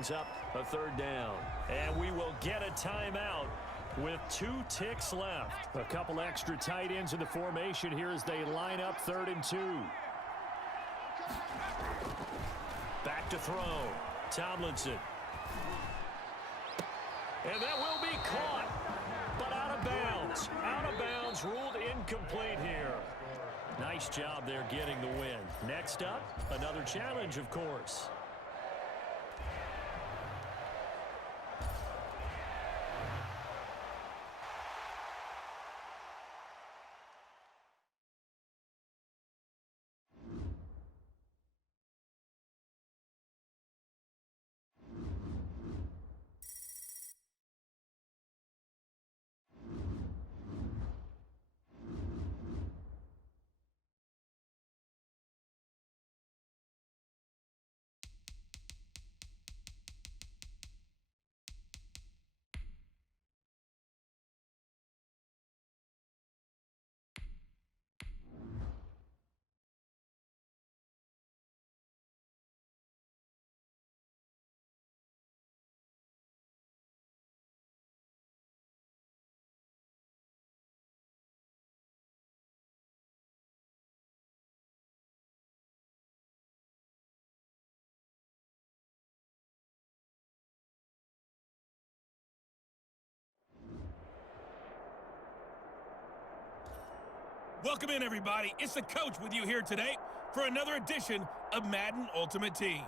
brings up a third down. And we will get a timeout with 2 ticks left. A couple extra tight ends in the formation here as they line up 3rd and 2. Back to throw. Tomlinson. And that will be caught, but out of bounds. Out of bounds, ruled incomplete here. Nice job there getting the win. Next up, another challenge, of course. Welcome in, everybody. It's the coach with you here today for another edition of Madden Ultimate Team.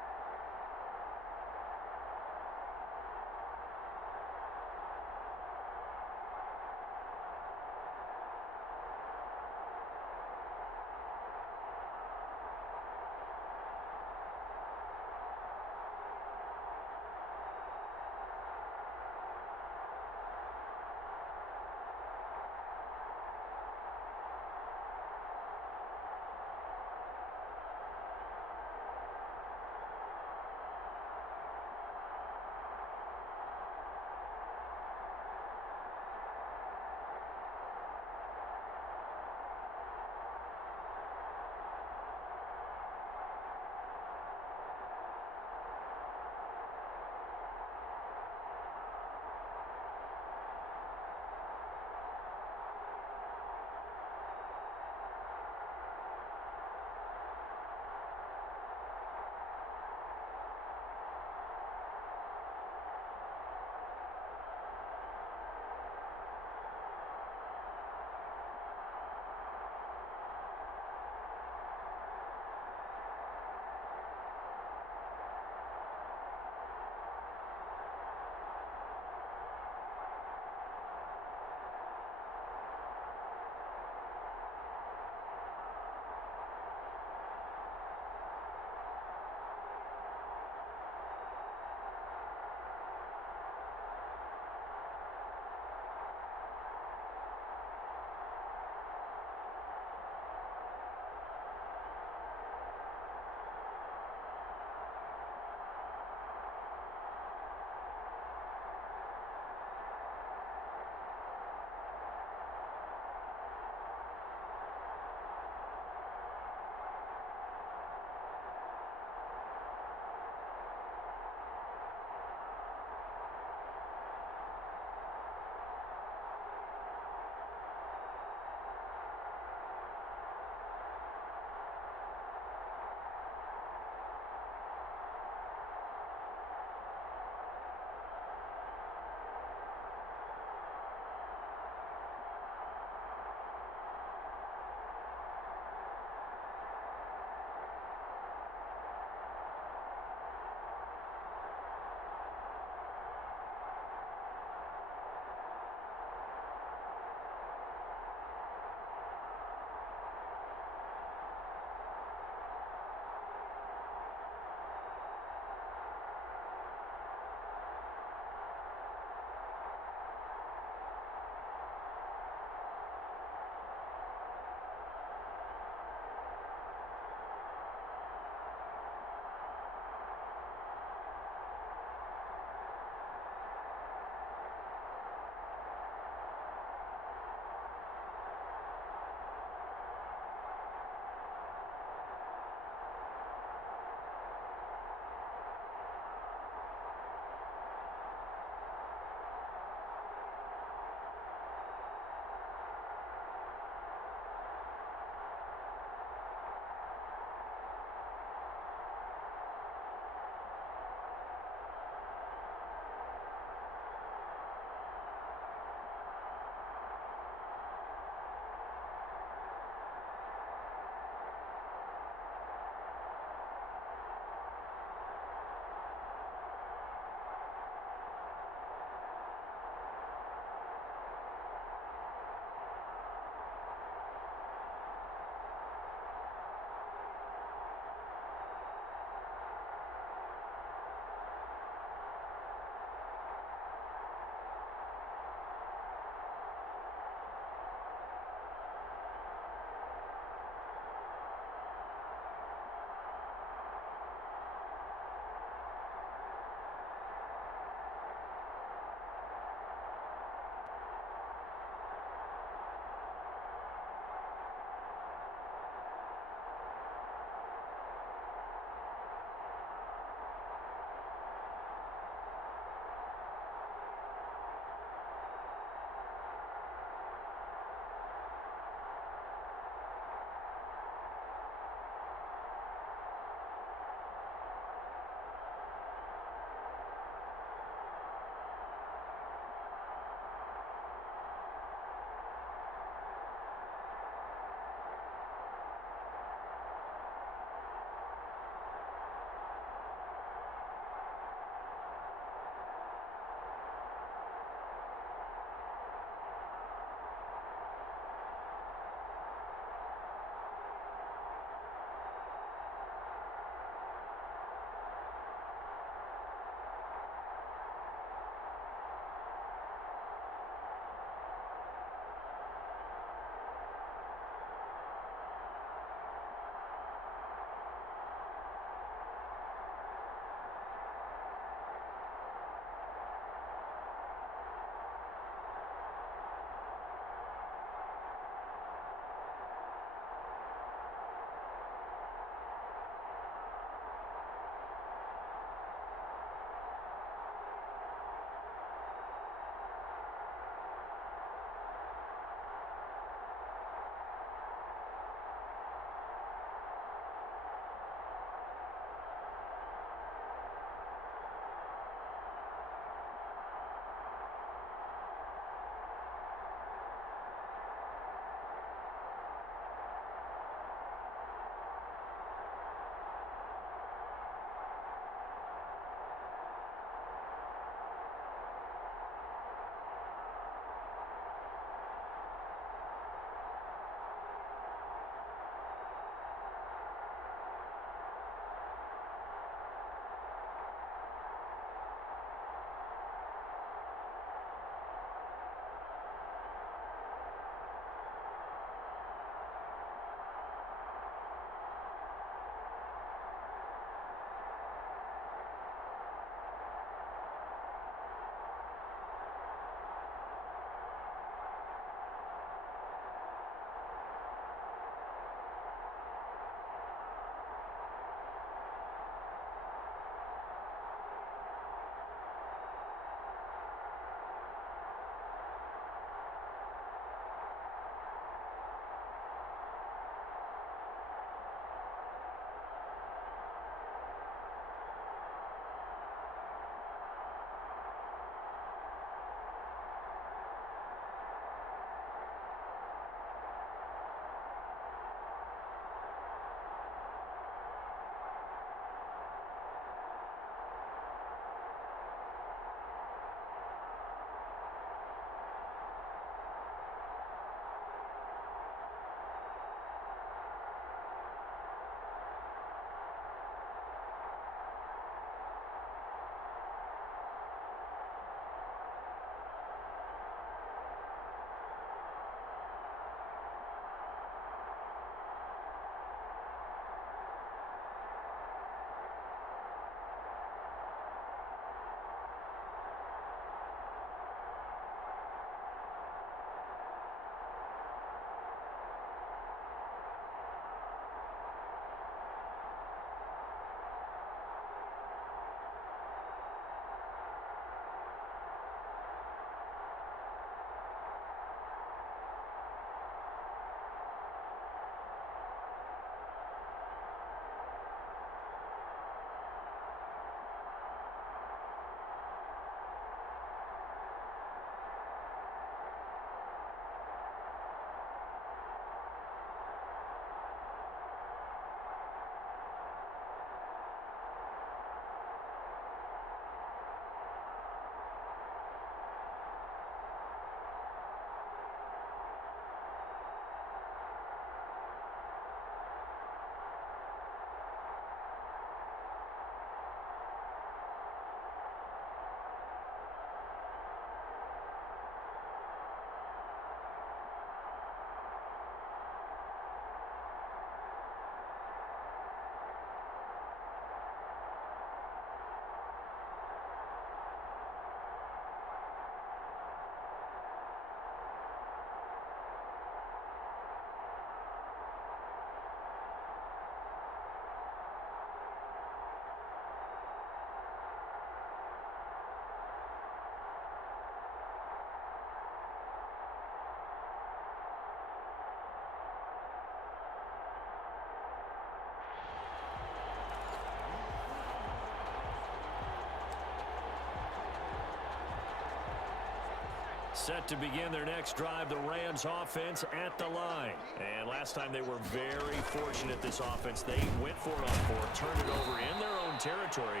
Set to begin their next drive, the Rams offense at the line. And last time they were very fortunate, this offense. They went for it on fourth, turned it over in their own territory,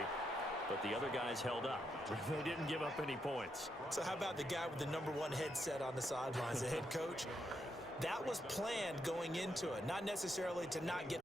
but the other guys held up. They didn't give up any points. So how about the guy with the #1 headset on the sidelines, the head coach? That was planned going into it, not necessarily to not get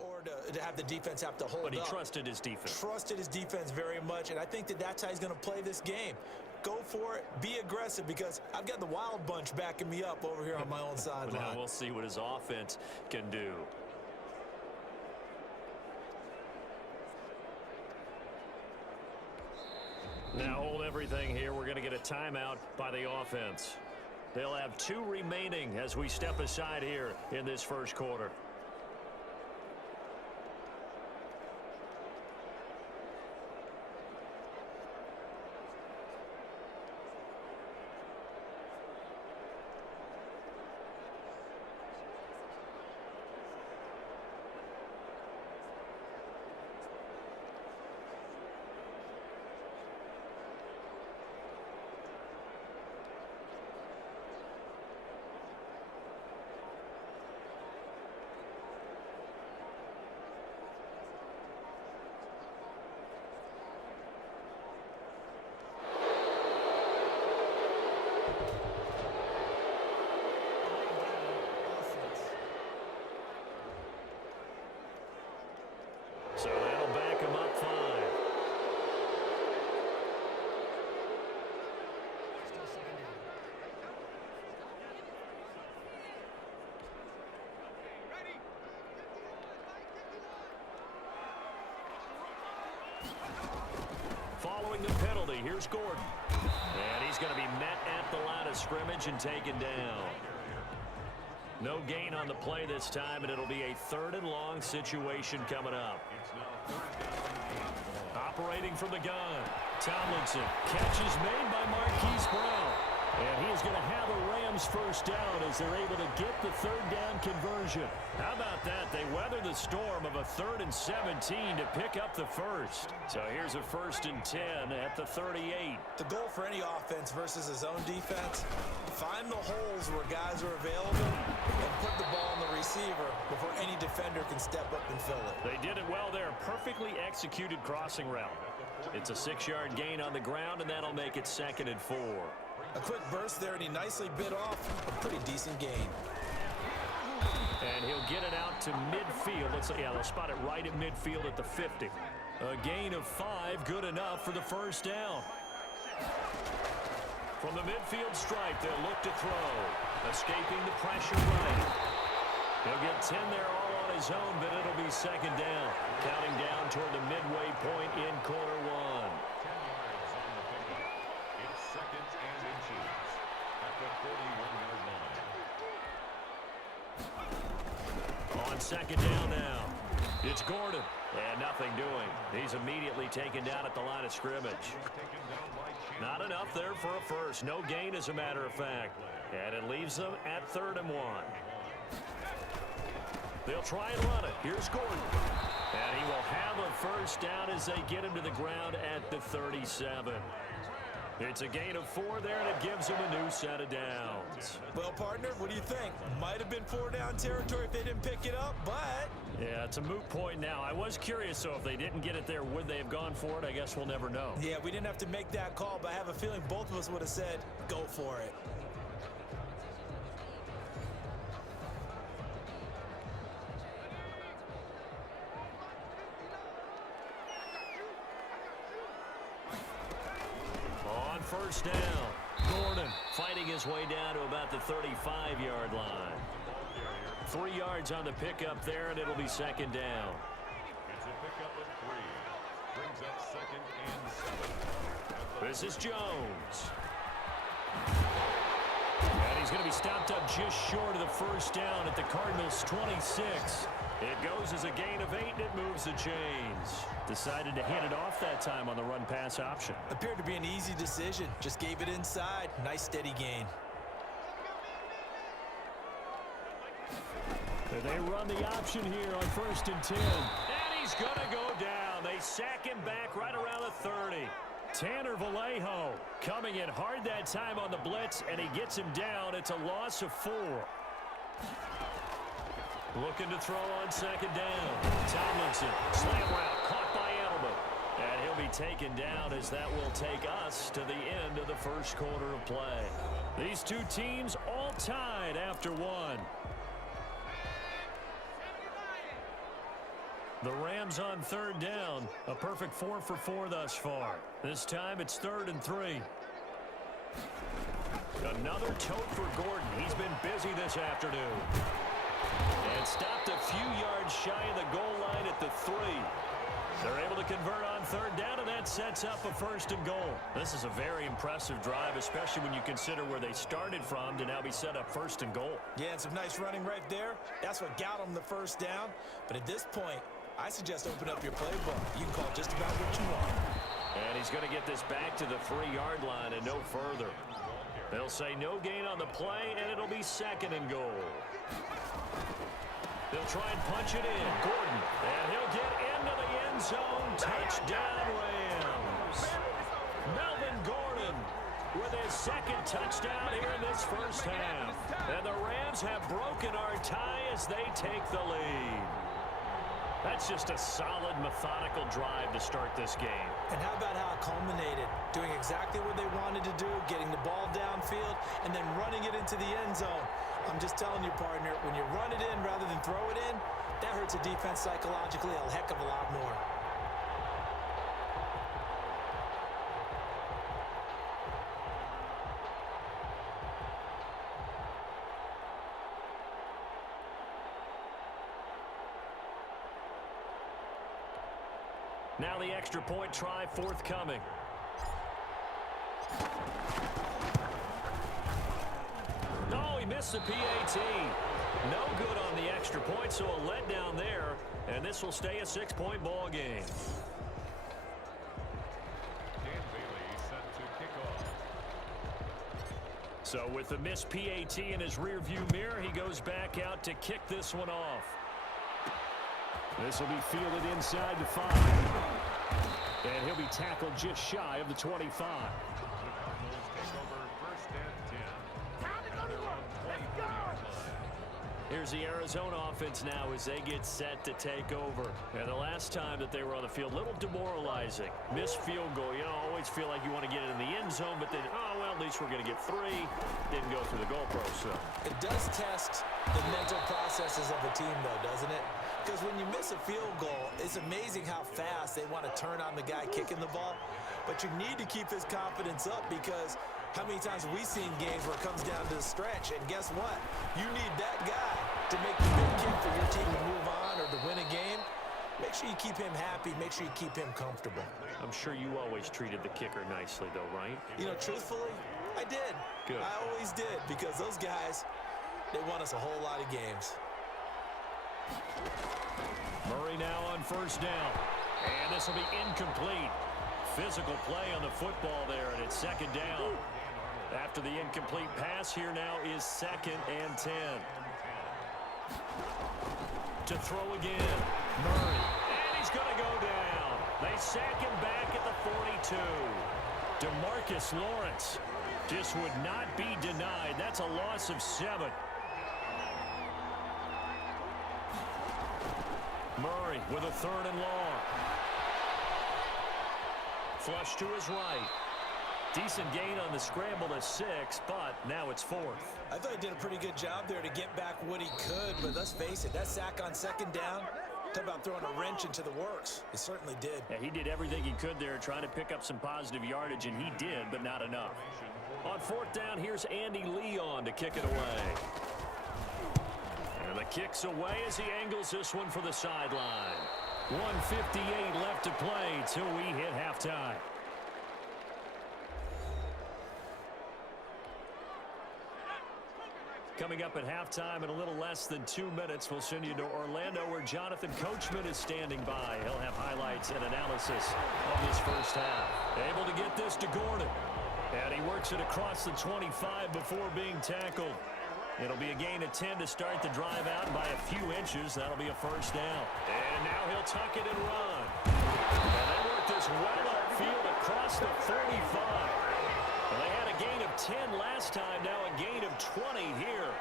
or to have the defense have to hold up. But he trusted his defense. Trusted his defense very much, and I think that's how he's going to play this game. Go for it. Be aggressive, because I've got the wild bunch backing me up over here on my own sideline. Now we'll see what his offense can do. Now hold everything here. We're going to get a timeout by the offense. They'll have 2 remaining as we step aside here in this first quarter. So that'll back him up 5. Following the penalty, here's Gordon. And he's going to be met at the line of scrimmage and taken down. No gain on the play this time, and it'll be a 3rd and long situation coming up. Operating from the gun, Tomlinson. Catch is made by Marquise Brown. And he is going to have a Rams first down as they're able to get the 3rd down conversion. How about that? They weather the storm of a 3rd and 17 to pick up the first. So here's a 1st and 10 at the 38. The goal for any offense versus his own defense, find the holes where guys are available and put the ball on the receiver before any defender can step up and fill it. They did it well there. Perfectly executed crossing route. It's a 6-yard gain on the ground, and that'll make it 2nd and 4. A quick burst there, and he nicely bit off a pretty decent gain. And he'll get it out to midfield. They'll spot it right at midfield at the 50. A gain of 5, good enough for the first down. From the midfield stripe, they'll look to throw. Escaping the pressure right. He'll get 10 there all on his own, but it'll be 2nd down. Counting down toward the midway point in quarter 1. On 2nd down now. It's Gordon. And nothing doing. He's immediately taken down at the line of scrimmage. Not enough there for a first. No gain, as a matter of fact. And it leaves them at 3rd and 1. They'll try and run it. Here's Gordon. And he will have a first down as they get him to the ground at the 37. It's a gain of 4 there, and it gives them a new set of downs. Well, partner, what do you think? Might have been 4-down territory if they didn't pick it up, but... Yeah, it's a moot point now. I was curious, so if they didn't get it there, would they have gone for it? I guess we'll never know. Yeah, we didn't have to make that call, but I have a feeling both of us would have said, go for it. First down. Gordon fighting his way down to about the 35-yard line. 3 yards on the pickup there, and it'll be second down. It's a pickup of 3. Brings up second and 7. This is Jones. And he's going to be stopped up just short of the first down at the Cardinals' 26. It goes as a gain of 8, and it moves the chains. Decided to hand it off that time on the run-pass option. Appeared to be an easy decision. Just gave it inside. Nice, steady gain. They run the option here on 1st and 10. And he's going to go down. They sack him back right around the 30. Tanner Vallejo coming in hard that time on the blitz, and he gets him down. It's a loss of 4. Looking to throw on second down. Tomlinson, slam route, caught by Edelman. And he'll be taken down as that will take us to the end of the first quarter of play. These two teams all tied after 1. The Rams on 3rd down. A perfect 4 for 4 thus far. This time it's 3rd and 3. Another tote for Gordon. He's been busy this afternoon. And stopped a few yards shy of the goal line at the 3. They're able to convert on 3rd down, and that sets up a 1st and goal. This is a very impressive drive, especially when you consider where they started from to now be set up 1st and goal. Yeah, and some nice running right there. That's what got them the first down. But at this point, I suggest open up your playbook. You can call just about what you want. And he's going to get this back to the 3-yard line and no further. They'll say no gain on the play, and it'll be 2nd and goal. They'll try and punch it in. Gordon, and he'll get into the end zone. Touchdown, Rams. Melvin Gordon with his 2nd touchdown here in this first half. And the Rams have broken our tie as they take the lead. That's just a solid, methodical drive to start this game. And how about how it culminated? Doing exactly what they wanted to do, getting the ball downfield, and then running it into the end zone. I'm just telling you, partner, when you run it in rather than throw it in, that hurts a defense psychologically a heck of a lot more. Now the extra point try forthcoming. Oh, he missed the PAT. No good on the extra point, so a letdown there. And this will stay a 6-point ball game. Dan Bailey set to kick off. So with the missed PAT in his rearview mirror, he goes back out to kick this one off. This will be fielded inside the 5. And he'll be tackled just shy of the 25. The Cardinals take over 1st and 10. Now they're on 20-yard line. Here's the Arizona offense now as they get set to take over. And the last time that they were on the field, a little demoralizing. Missed field goal. You know, always feel like you want to get it in the end zone, but then, oh, well, at least we're going to get 3. Didn't go through the goalpost, so. It does test the mental processes of a team, though, doesn't it? Because when you miss a field goal, it's amazing how fast they want to turn on the guy kicking the ball. But you need to keep his confidence up because how many times have we seen games where it comes down to the stretch? And guess what? You need that guy to make the big kick for your team to move on or to win a game. Make sure you keep him happy. Make sure you keep him comfortable. I'm sure you always treated the kicker nicely, though, right? You know, truthfully, I did. Good. I always did because those guys, they won us a whole lot of games. Murray now on 1st down. And this will be incomplete. Physical play on the football there, and it's 2nd down. After the incomplete pass, here now is 2nd and 10. To throw again. Murray. And he's going to go down. They sack him back at the 42. DeMarcus Lawrence just would not be denied. That's a loss of 7. Murray with a 3rd and long. Flush to his right. Decent gain on the scramble to 6, but now it's 4th. I thought he did a pretty good job there to get back what he could, but let's face it, that sack on 2nd down, talk about throwing a wrench into the works. He certainly did. Yeah, he did everything he could there trying to pick up some positive yardage, and he did, but not enough. On fourth down, here's Andy Leon to kick it away. And the kick's away as he angles this one for the sideline. 1:58 left to play till we hit halftime. Coming up at halftime in a little less than 2 minutes, we'll send you to Orlando where Jonathan Coachman is standing by. He'll have highlights and analysis of this first half. Able to get this to Gordon. And he works it across the 25 before being tackled. It'll be a gain of 10 to start the drive out by a few inches. That'll be a first down. And now he'll tuck it and run. And they work this well upfield across the 45. Well, they had a gain of 10 last time, now a gain of 20 here.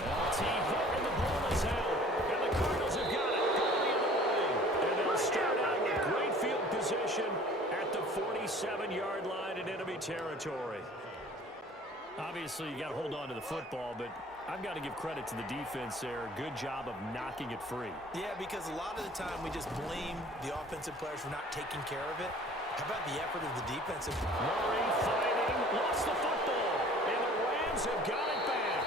LT hit and the ball is out. And the Cardinals have got it going the other way. And they'll start out with great field position at the 47-yard line in enemy territory. Obviously, you got to hold on to the football, but I've got to give credit to the defense there. Good job of knocking it free. Yeah, because a lot of the time we just blame the offensive players for not taking care of it. How about the effort of the defensive? Murray fighting, lost the football, and the Rams have got it back.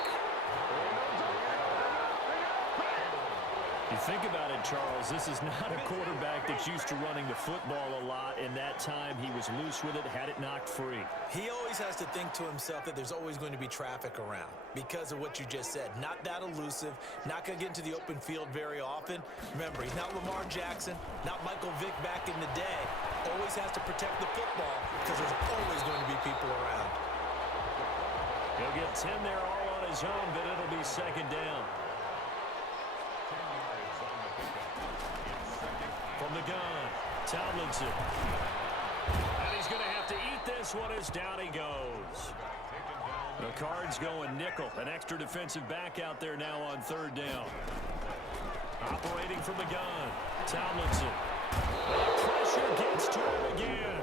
You think about it, Charles, this is not a quarterback that's used to running the football a lot, and that time he was loose with it, had it knocked free. He always has to think to himself that there's always going to be traffic around because of what you just said. Not that elusive, not going to get into the open field very often. Remember, he's not Lamar Jackson, not Michael Vick back in the day. Always has to protect the football because there's always going to be people around. He'll get 10 there all on his own, but it'll be second down. From the gun, Tomlinson. And he's going to have to eat this one as down he goes. The Cards going nickel. An extra defensive back out there now on third down. Operating from the gun, Tomlinson. The pressure gets to him again.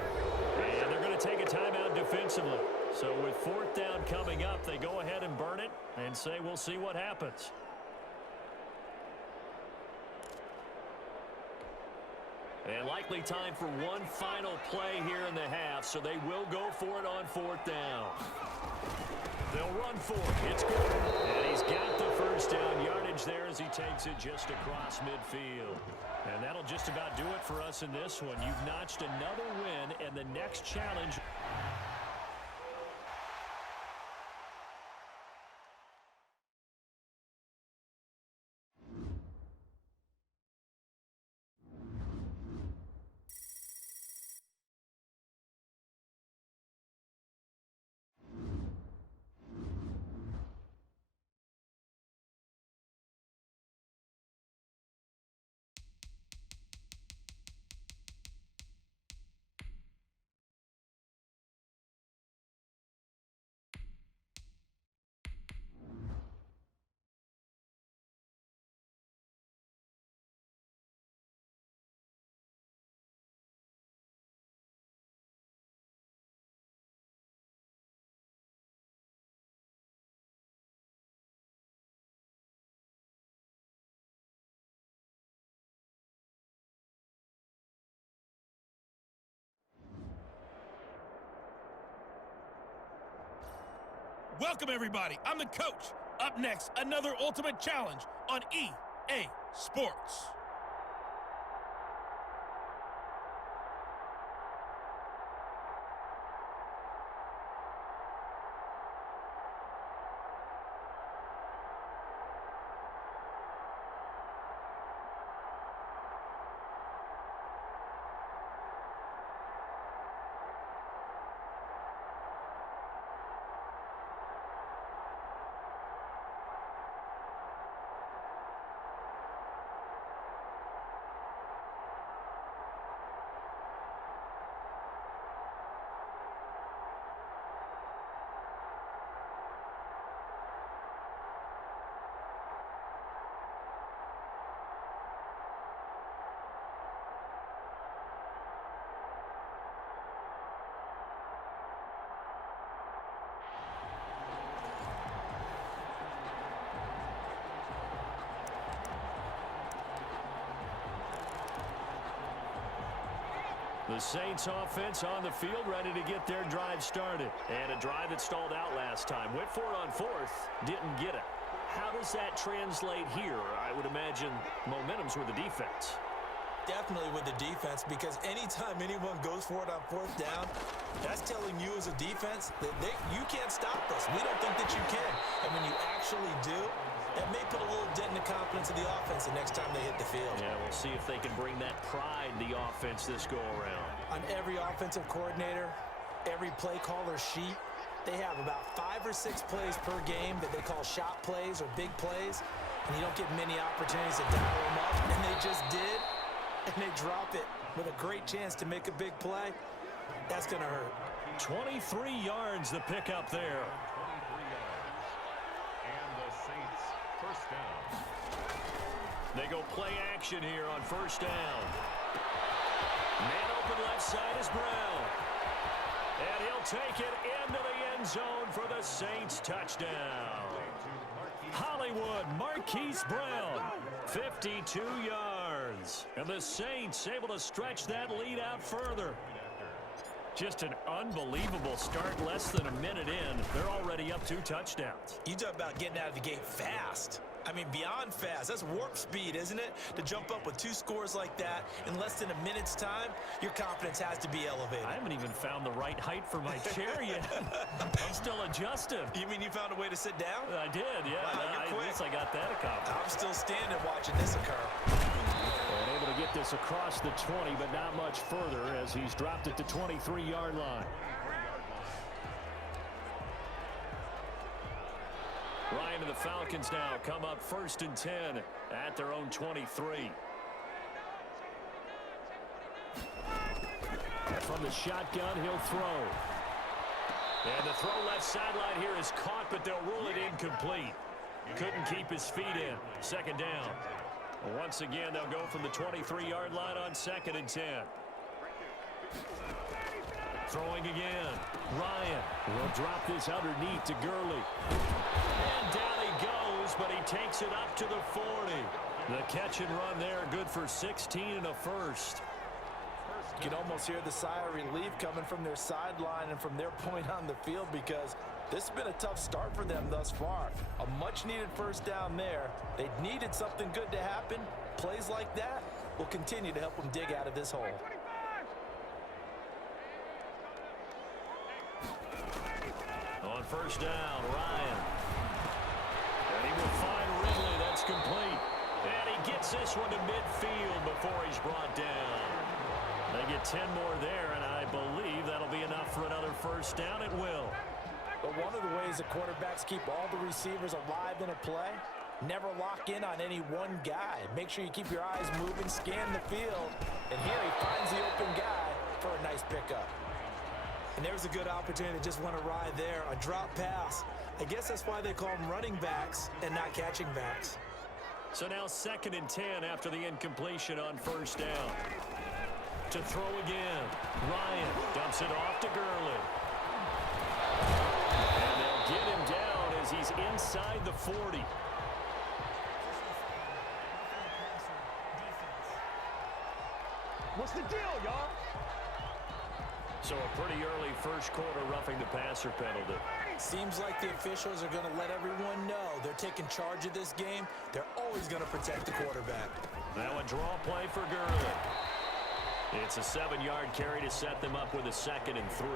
And they're going to take a timeout defensively. So with fourth down coming up, they go ahead and burn it and say we'll see what happens. And likely time for one final play here in the half, so they will go for it on fourth down. They'll run for it. It's good. And he's got the first down yardage there as he takes it just across midfield. And that'll just about do it for us in this one. You've notched another win, and the next challenge... Welcome, everybody. I'm the coach. Up next, another ultimate challenge on EA Sports. The Saints offense on the field, ready to get their drive started. And a drive that stalled out last time. Went for it on fourth, didn't get it. How does that translate here? I would imagine momentum's with the defense. Definitely with the defense, because anytime anyone goes for it on fourth down, that's telling you as a defense that you can't stop us. We don't think that you can. And when you actually do, it may put a little dent in the confidence of the offense the next time they hit the field. Yeah, we'll see if they can bring that pride in the offense this go-around. On every offensive coordinator, every play caller sheet, they have about 5 or 6 plays per game that they call shot plays or big plays, and you don't get many opportunities to dial them up, and they just did, and they drop it with a great chance to make a big play. That's going to hurt. 23 yards the pickup there. First down. They go play action here on first down. Man open left side is Brown. And he'll take it into the end zone for the Saints touchdown. Hollywood Marquise Brown, 52 yards. And the Saints able to stretch that lead out further. Just an unbelievable start. Less than a minute in, they're already up 2 touchdowns. You talk about getting out of the gate fast. I mean, beyond fast. That's warp speed, isn't it? To jump up with 2 scores like that in less than a minute's time, your confidence has to be elevated. I haven't even found the right height for my chair yet. I'm still adjusting. You mean you found a way to sit down? I did, yeah. Wow, you're quick. I guess I got that accomplished. I'm still standing watching this occur. And able to get this across the 20, but not much further as he's dropped it to 23-yard line. Ryan and the Falcons now come up 1st and 10 at their own 23. From the shotgun, he'll throw. And the throw left sideline here is caught, but they'll rule it incomplete. Couldn't keep his feet in. 2nd down. Once again, they'll go from the 23-yard line on 2nd and 10. Throwing again. Ryan will drop this underneath to Gurley. And down he goes, but he takes it up to the 40. The catch and run there, good for 16 and a first. You can almost hear the sigh of relief coming from their sideline and from their point on the field, because this has been a tough start for them thus far. A much-needed first down there. They needed something good to happen. Plays like that will continue to help them dig out of this hole. On first down, Ryan. And he will find Ridley. That's complete. And he gets this one to midfield before he's brought down. They get 10 more there, and I believe that'll be enough for another first down. It will. But one of the ways the quarterbacks keep all the receivers alive in a play, never lock in on any one guy. Make sure you keep your eyes moving, scan the field, and here he finds the open guy for a nice pickup. And there's a good opportunity to just want to ride there, a drop pass. I guess that's why they call them running backs and not catching backs. So now 2nd and 10 after the incompletion on first down. To throw again. Ryan dumps it off to Gurley. And they'll get him down as he's inside the 40. What's the deal, y'all? So a pretty early first quarter roughing the passer penalty. Seems like the officials are going to let everyone know they're taking charge of this game. They're always going to protect the quarterback. Now a draw play for Gurley. It's a 7-yard carry to set them up with a 2nd and 3.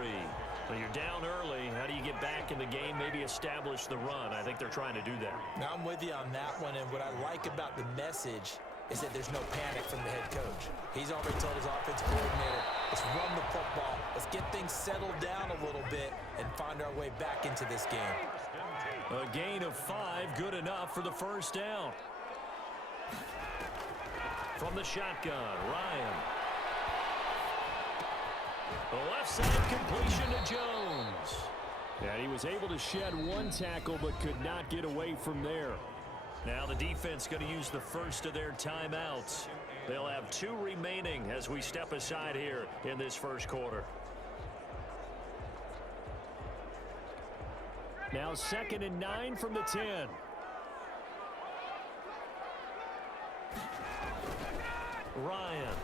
So you're down early. How do you get back in the game, maybe establish the run? I think they're trying to do that. Now I'm with you on that one, and what I like about the message is that there's no panic from the head coach. He's already told his offensive coordinator, let's run the football. Let's get things settled down a little bit and find our way back into this game. A gain of 5, good enough for the first down. From the shotgun, Ryan. The left side completion to Jones. And he was able to shed 1 tackle but could not get away from there. Now the defense going to use the first of their timeouts. They'll have 2 remaining as we step aside here in this first quarter. Now 2nd and 9 from the 10. Ryan.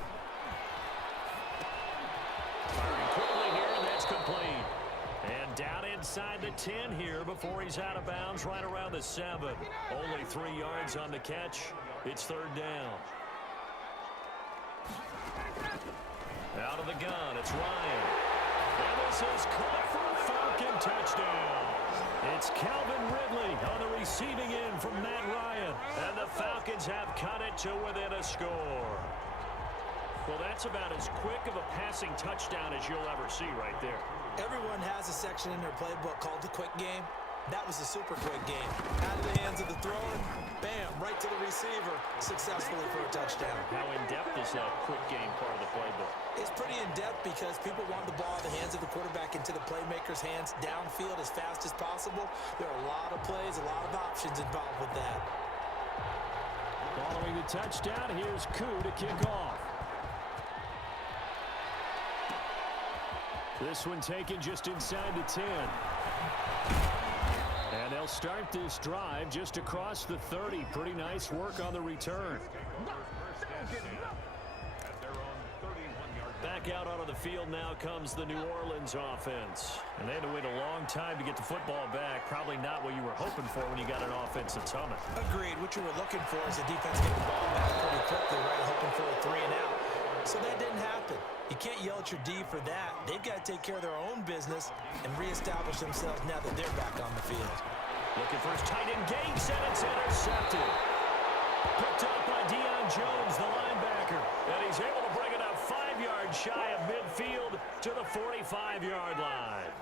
incomplete. And down inside the 10 here before he's out of bounds right around the 7. Only 3 yards on the catch. It's third down. Out of the gun, it's Ryan. And this is caught for a Falcon touchdown. It's Calvin Ridley on the receiving end from Matt Ryan. And the Falcons have cut it to within a score. Well, that's about as quick of a passing touchdown as you'll ever see right there. Everyone has a section in their playbook called the quick game. That was a super quick game. Out of the hands of the thrower, bam, right to the receiver, successfully for a touchdown. How in-depth is that quick game part of the playbook? It's pretty in-depth because people want the ball in the hands of the quarterback into the playmaker's hands downfield as fast as possible. There are a lot of plays, a lot of options involved with that. Following the touchdown, here's Koo to kick off. This one taken just inside the 10. And they'll start this drive just across the 30. Pretty nice work on the return. Back out onto the field now comes the New Orleans offense. And they had to wait a long time to get the football back. Probably not what you were hoping for when you got an offense that's humming. Agreed. What you were looking for is the defense getting the ball back pretty quickly, right? Hoping for a 3 and out. So that didn't happen. You can't yell at your D for that. They've got to take care of their own business and reestablish themselves now that they're back on the field. Looking for his tight end Gates, and it's intercepted. Picked up by Deion Jones, the linebacker. And he's able to bring it up 5 yards shy of midfield to the 45-yard line.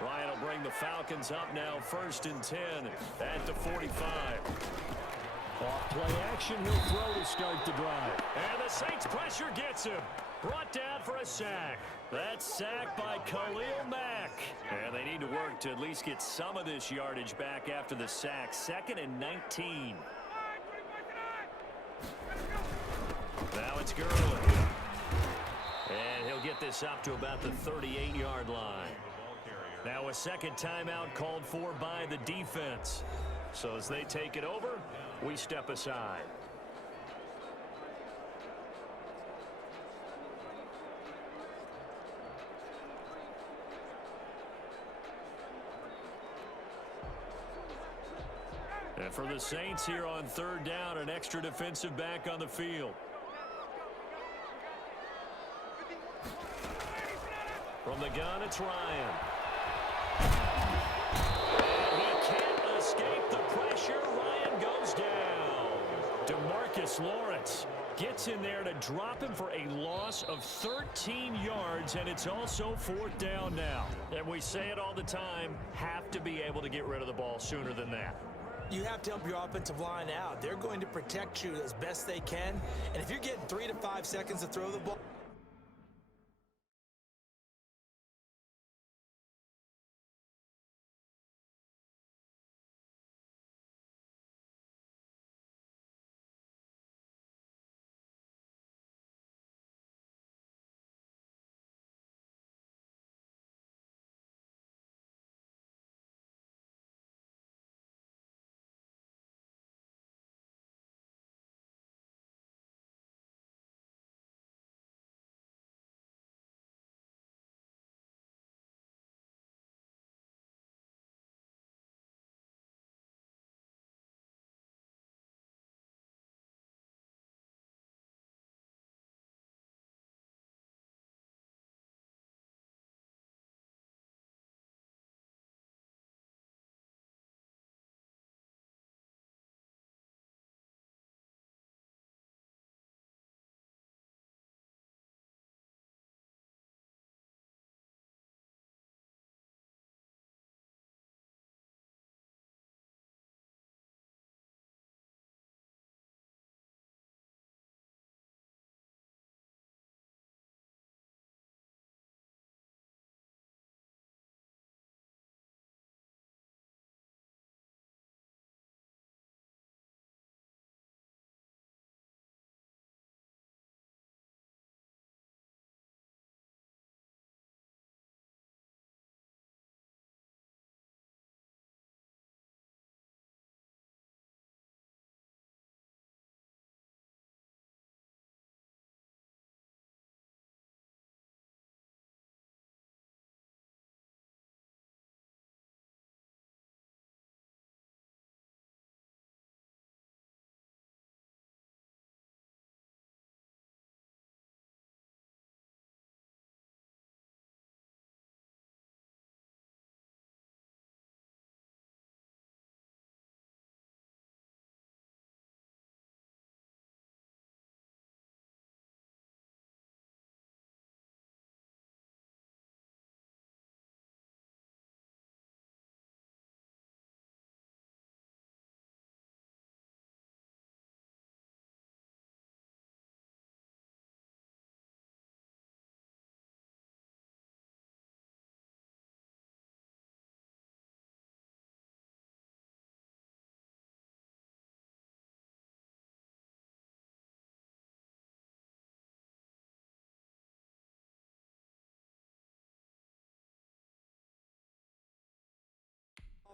Ryan will bring the Falcons up now 1st and 10 at the 45. Off play action, he'll throw to start the drive. And the Saints pressure gets him. Brought down for a sack. That's sacked by Khalil Mack. And they need to work to at least get some of this yardage back after the sack. 2nd and 19. Now it's Gurley. And he'll get this up to about the 38-yard line. Now a second timeout called for by the defense. So as they take it over, we step aside. And for the Saints here on 3rd down, an extra defensive back on the field. From the gun, it's Ryan. He can't escape the pressure. Ryan goes down. DeMarcus Lawrence gets in there to drop him for a loss of 13 yards, and it's also 4th down now. And we say it all the time, have to be able to get rid of the ball sooner than that. You have to help your offensive line out. They're going to protect you as best they can. And if you're getting 3 to 5 seconds to throw the ball,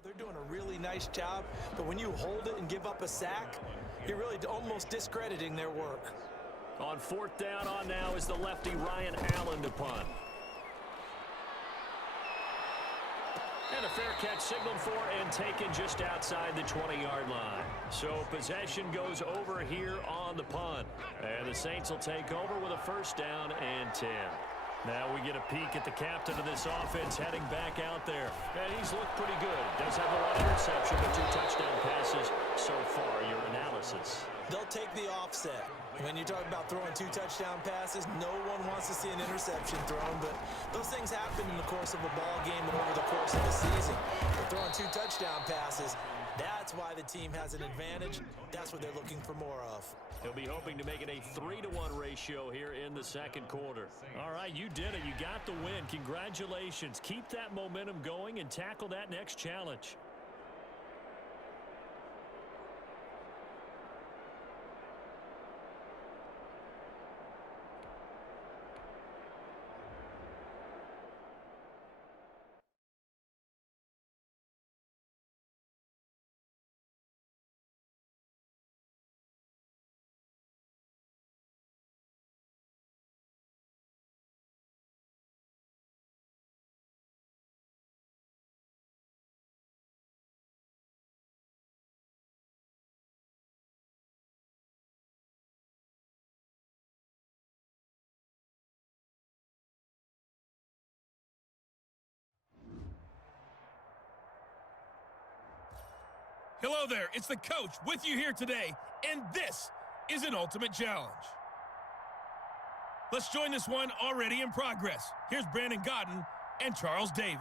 They're doing a really nice job, but when you hold it and give up a sack, you're really almost discrediting their work. On fourth down on now is the lefty Ryan Allen to punt. And a fair catch signaled for and taken just outside the 20-yard line. So possession goes over here on the punt. And the Saints will take over with a first down and 10. Now we get a peek at the captain of this offense heading back out there. And he's looked pretty good. Does have a one interception, but 2 touchdown passes so far. Your analysis. They'll take the offset. When you talk about throwing 2 touchdown passes, no one wants to see an interception thrown, but those things happen in the course of a ball game and over the course of the season. But throwing 2 touchdown passes, that's why the team has an advantage. That's what they're looking for more of. He'll be hoping to make it a 3-to-1 ratio here in the second quarter. All right, you did it. You got the win. Congratulations. Keep that momentum going and tackle that next challenge. Hello there, it's the coach with you here today, and this is an ultimate challenge. Let's join this one already in progress. Here's Brandon Godden and Charles Davis.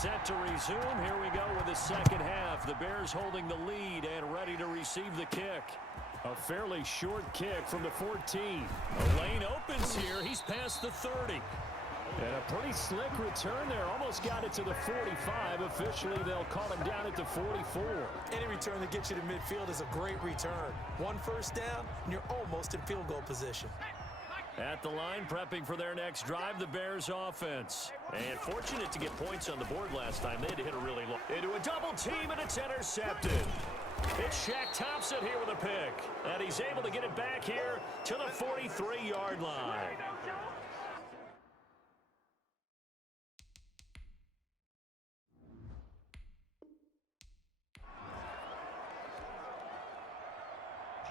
set to resume. Here we go with the second half. The Bears holding the lead and ready to receive the kick. A fairly short kick from the 14. A lane opens here. He's past the 30. And a pretty slick return there. Almost got it to the 45. Officially, they'll call him down at the 44. Any return that gets you to midfield is a great return. One first down, and you're almost in field goal position. At the line, prepping for their next drive, the Bears offense. And fortunate to get points on the board last time. They had to hit a really long. Into a double team, and it's intercepted. It's Shaq Thompson here with a pick. And he's able to get it back here to the 43-yard line.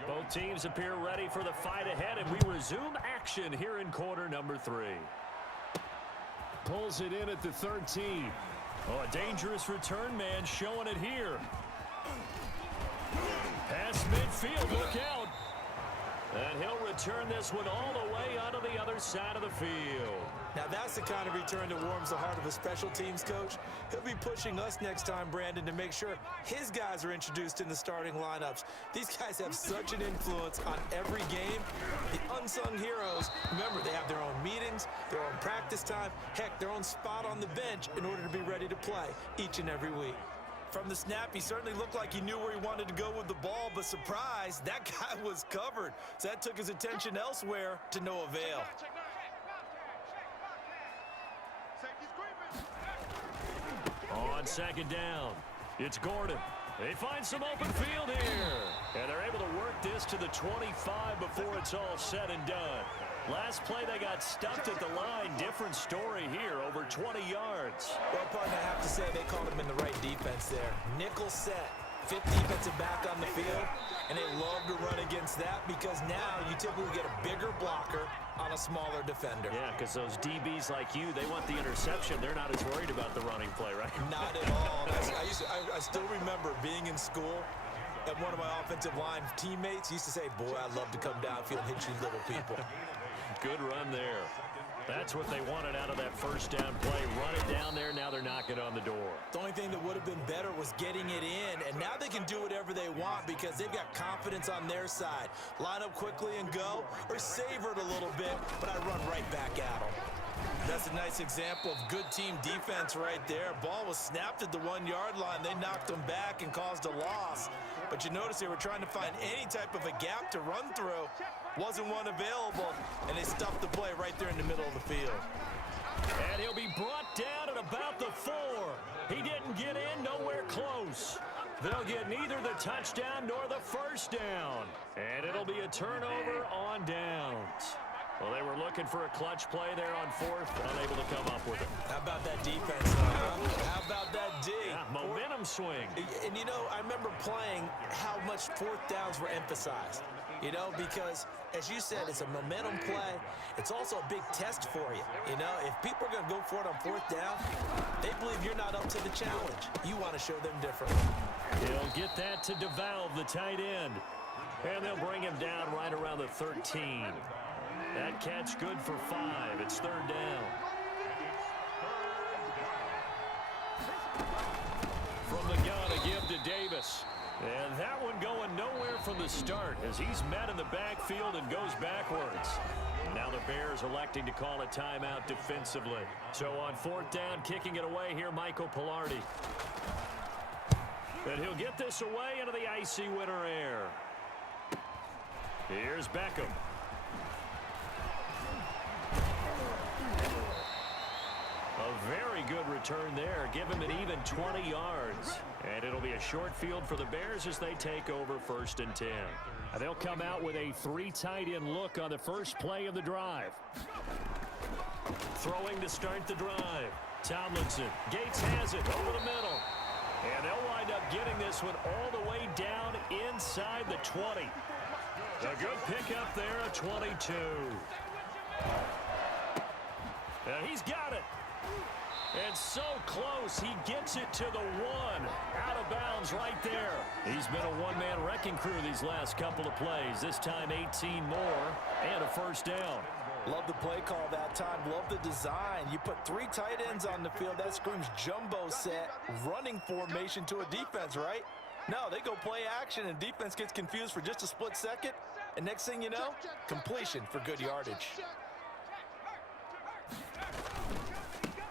Both teams appear ready for the fight ahead, and we resume action here in quarter number 3. Pulls it in at the 13. Oh, a dangerous return man showing it here. Past midfield, look out. And he'll return this one all the way onto the other side of the field. Now that's the kind of return that warms the heart of a special teams coach. He'll be pushing us next time, Brandon, to make sure his guys are introduced in the starting lineups. These guys have such an influence on every game. The unsung heroes, remember, they have their own meetings, their own practice time, heck, their own spot on the bench in order to be ready to play each and every week. From the snap, he certainly looked like he knew where he wanted to go with the ball, but surprise, that guy was covered. So that took his attention elsewhere to no avail. On second down, it's Gordon. They find some open field here. And they're able to work this to the 25 before it's all said and done. Last play, they got stuffed at the line. Different story here, over 20 yards. Well, partner, I have to say they called him in the right defense there. Nickel set, fifth defensive back on the field, and they love to run against that because now you typically get a bigger blocker on a smaller defender. Yeah, because those DBs like you, they want the interception. They're not as worried about the running play, right? Not at all. I still remember being in school, and one of my offensive line teammates used to say, boy, I'd love to come downfield and hit you little people. Good run there. That's what they wanted out of that first down play. Run it down there. Now they're knocking on the door. The only thing that would have been better was getting it in, and now they can do whatever they want because they've got confidence on their side. Line up quickly and go, or savor it a little bit, but I run right back at them. That's a nice example of good team defense right there. Ball was snapped at the 1-yard line. They knocked them back and caused a loss. But you notice they were trying to find any type of a gap to run through. Wasn't one available, and they stuffed the play right there in the middle of the field. And he'll be brought down at about the 4. He didn't get in, nowhere close. They'll get neither the touchdown nor the first down. And it'll be a turnover on downs. Well, they were looking for a clutch play there on 4th, unable to come up with it. How about that defense, huh? How about that D? Yeah, momentum swing. And, you know, I remember playing how much 4th downs were emphasized. You know, because, as you said, it's a momentum play. It's also a big test for you. You know, if people are going to go for it on 4th down, they believe you're not up to the challenge. You want to show them differently. He'll get that to DeValve, the tight end. And they'll bring him down right around the 13. That catch good for 5. It's 3rd down. From the gun, a give to Davis. And that one going nowhere from the start as he's met in the backfield and goes backwards. Now the Bears electing to call a timeout defensively. So on 4th down, kicking it away here, Michael Pilardi. And he'll get this away into the icy winter air. Here's Beckham. A very good return there. Give him an even 20 yards. And it'll be a short field for the Bears as they take over 1st and 10. They'll come out with a 3 tight end look on the first play of the drive. Throwing to start the drive. Tomlinson. Gates has it over the middle. And they'll wind up getting this one all the way down inside the 20. A good pickup there, a 22. And he's got it. And so close, he gets it to the 1. Out of bounds right there. He's been a one-man wrecking crew these last couple of plays. This time 18 more and a 1st down. Love the play call that time. Love the design. You put 3 tight ends on the field. That screams jumbo set, running formation to a defense, right? No, they go play action, and defense gets confused for just a split second. And next thing you know, completion for good yardage.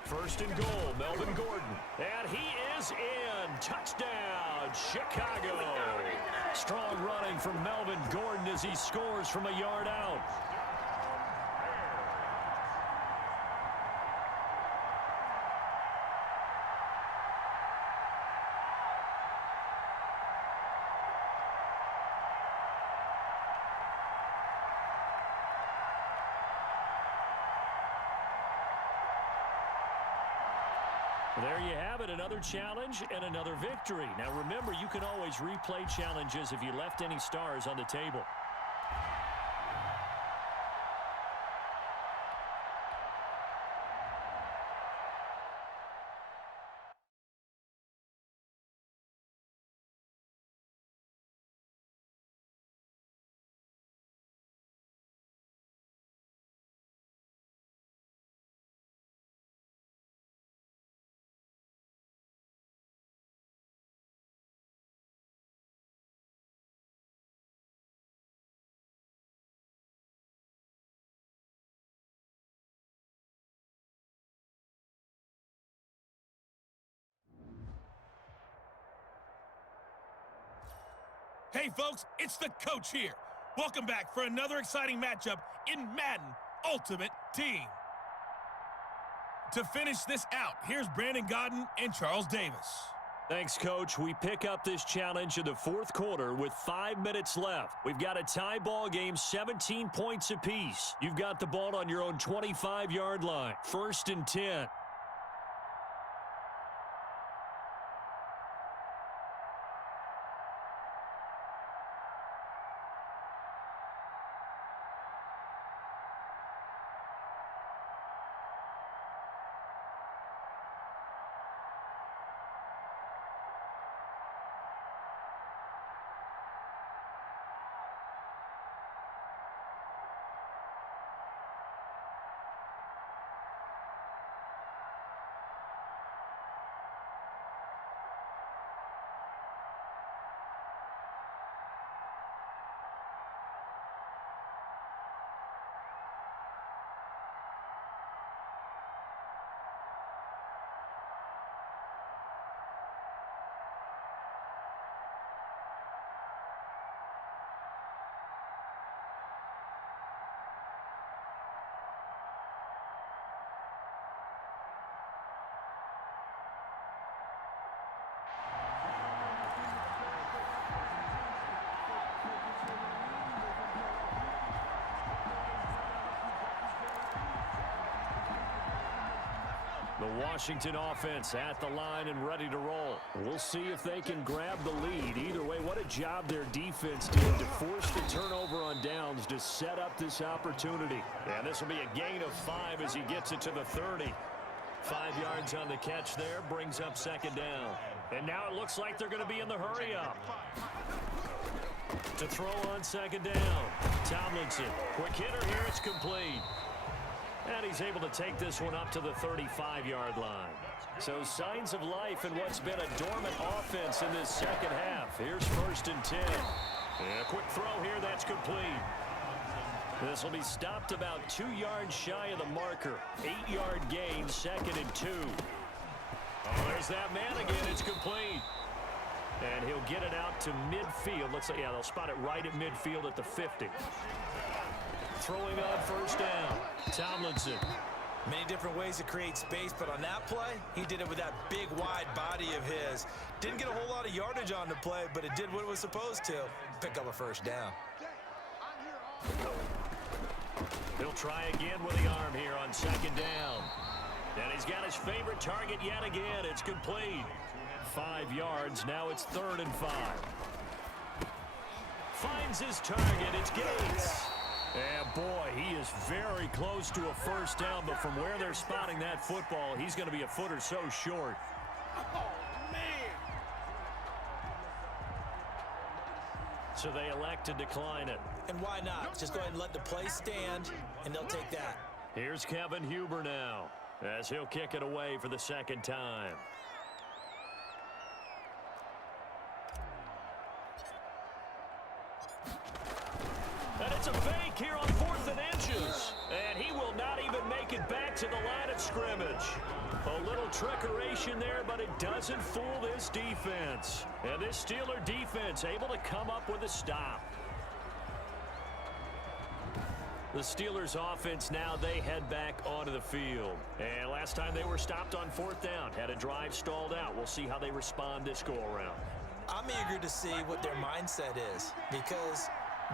First and goal, Melvin Gordon. And he is in. Touchdown, Chicago. Strong running from Melvin Gordon as he scores from a yard out. There you have it, another challenge and another victory. Now remember, you can always replay challenges if you left any stars on the table. Hey, folks, it's the coach here. Welcome back for another exciting matchup in Madden Ultimate Team. To finish this out, here's Brandon Godden and Charles Davis. Thanks, Coach. We pick up this challenge in the fourth quarter with 5 minutes left. We've got a tie ball game, 17 points apiece. You've got the ball on your own 25-yard line. 1st and 10. The Washington offense at the line and ready to roll. We'll see if they can grab the lead. Either way, what a job their defense did to force the turnover on downs to set up this opportunity. And this will be a gain of 5 as he gets it to the 30. 5 yards on the catch there, brings up 2nd down. And now it looks like they're going to be in the hurry up. To throw on 2nd down, Tomlinson. Quick hitter here, it's complete. And he's able to take this one up to the 35-yard line. So signs of life in what's been a dormant offense in this second half. Here's 1st and 10. And a quick throw here, that's complete. This will be stopped about 2 yards shy of the marker. 8-yard gain, 2nd and 2. Oh, there's that man again. It's complete. And he'll get it out to midfield. Looks like, yeah, they'll spot it right at midfield at the 50. Throwing on 1st down, Tomlinson. Many different ways to create space, but on that play, he did it with that big, wide body of his. Didn't get a whole lot of yardage on the play, but it did what it was supposed to. Pick up a 1st down. He'll try again with the arm here on 2nd down. And he's got his favorite target yet again. It's complete. 5 yards. Now it's 3rd and 5. Finds his target. It's Gates. And boy, he is very close to a 1st down, but from where they're spotting that football, he's going to be a foot or so short. Oh, man. So they elect to decline it. And why not? Just go ahead and let the play stand, and they'll take that. Here's Kevin Huber now, as he'll kick it away for the second time. And it's a fake here on 4th and inches. And he will not even make it back to the line of scrimmage. A little trickeration there, but it doesn't fool this defense. And this Steeler defense able to come up with a stop. The Steelers offense now, they head back onto the field. And last time they were stopped on 4th down, had a drive stalled out. We'll see how they respond this go-around. I'm eager to see what their mindset is, because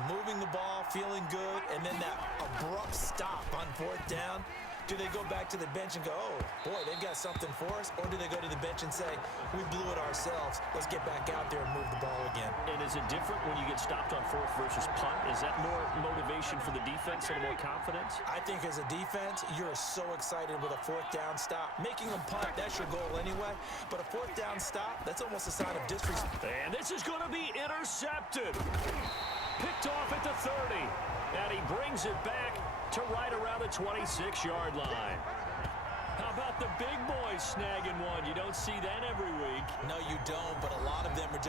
moving the ball, feeling good, and then that abrupt stop on 4th down. Do they go back to the bench and go, oh, boy, they've got something for us? Or do they go to the bench and say, we blew it ourselves. Let's get back out there and move the ball again. And is it different when you get stopped on 4th versus punt? Is that more motivation for the defense and more confidence? I think as a defense, you're so excited with a 4th down stop. Making them punt, that's your goal anyway. But a 4th down stop, that's almost a sign of disrespect. And this is going to be intercepted. Picked off at the 30. And he brings it back to right around the 26-yard line. How about the big boys snagging one? You don't see that every week. No, you don't, but a lot of them are just